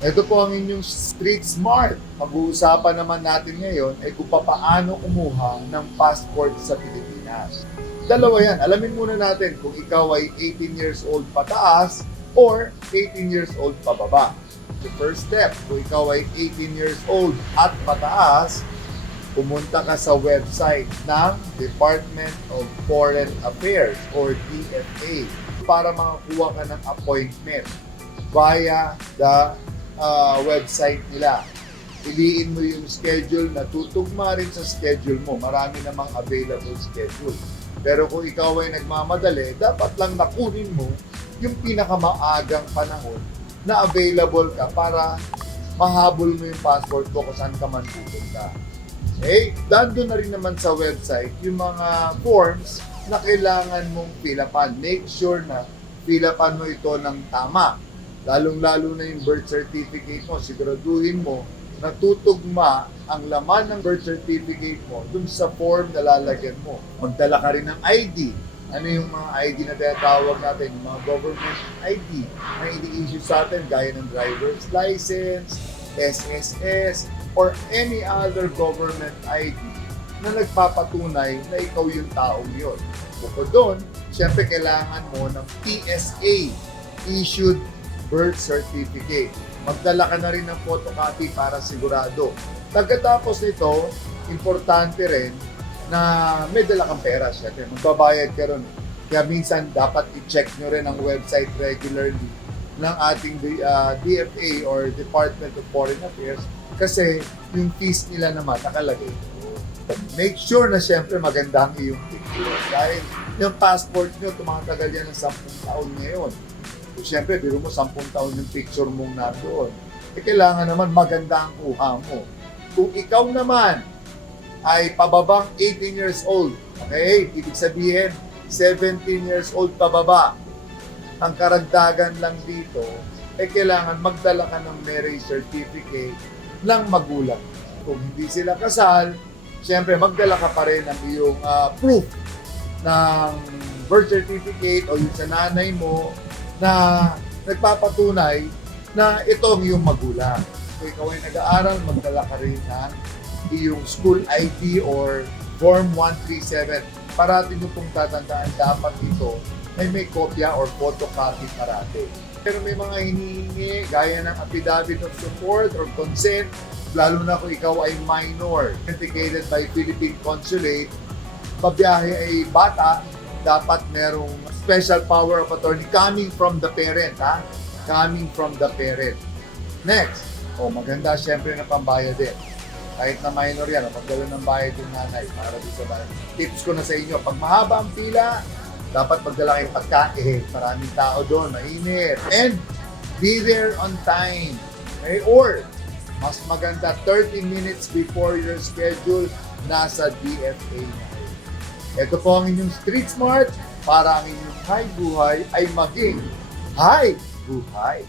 Ito po ang inyong Street Smart. Pag-uusapan naman natin ngayon ay kung paano kumuha ng passport sa Pilipinas. Dalawa yan. Alamin muna natin kung ikaw ay 18 years old pataas or 18 years old pababa. The first step, kung ikaw ay 18 years old at pataas, pumunta ka sa website ng Department of Foreign Affairs or DFA para makakuha ka ng appointment via the uh, website nila. Piliin mo yung schedule na tutugma rin sa schedule mo. Marami namang available schedule. Pero kung ikaw ay nagmamadali, dapat lang nakunin mo yung pinakamaagang panahon na available ka para mahabol mo yung passport mo kung saan ka man pupunta. Okay? Nandun na rin naman sa website yung mga forms na kailangan mong fill upan. Make sure na fill upan mo ito ng tama. Lalong-lalo na yung birth certificate mo, siguraduhin mo na tutugma ang laman ng birth certificate mo dun sa form na lalagyan mo. Magdala ka rin ng ID. Ano yung mga ID na tinatawag natin? Yung mga government ID na ini-issue sa atin gaya ng driver's license, SSS, or any other government ID na nagpapatunay na ikaw yung taong yun. Bukod doon, syempre kailangan mo ng PSA issued birth certificate. Magdala ka na rin ng photocopy para sigurado. Pagkatapos nito, importante rin na may dala kang pera. Syempre, magbabayad ka ron. Kaya minsan dapat i-check nyo rin ang website regularly ng ating uh, DFA or Department of Foreign Affairs kasi yung fees nila naman nakalagay. Make sure na syempre maganda ang iyong picture. Dahil yung passport nyo, tumatagal yan ng 10 taon ngayon. So, syempre, biro mo 10 taon yung picture mong nandoon. Eh, kailangan naman maganda ang kuha mo. Kung ikaw naman ay pababang 18 years old, okay? Ibig sabihin, 17 years old pababa. Ang karagdagan lang dito, eh kailangan magdala ka ng marriage certificate ng magulang. Kung hindi sila kasal, syempre magdala ka pa rin ng iyong ah, proof ng birth certificate o yung sa nanay mo na nagpapatunay na ito ang iyong magulang. Kung ikaw ay nag-aaral, magdala ka rin ng iyong school ID or Form 137. Parati nyo pong tatandaan dapat ito ay may kopya or photocopy parati. Pero may mga hinihingi gaya ng affidavit of support or consent, lalo na kung ikaw ay minor, authenticated by Philippine Consulate, pabiyahe ay bata, dapat merong special power of attorney coming from the parent, ha? Coming from the parent. Next, o maganda syempre na pambayad din. Kahit na minor yan, magdala ng bayad yung nanay para din sa bayad. Tips ko na sa inyo, pag mahaba ang pila, dapat magdala kayong pagkain. Maraming tao doon, mainit. And be there on time. Okay? Or, mas maganda 30 minutes before your schedule, nasa DFA na. Ito po ang inyong Street Smart para ang inyong high buhay ay maging high buhay.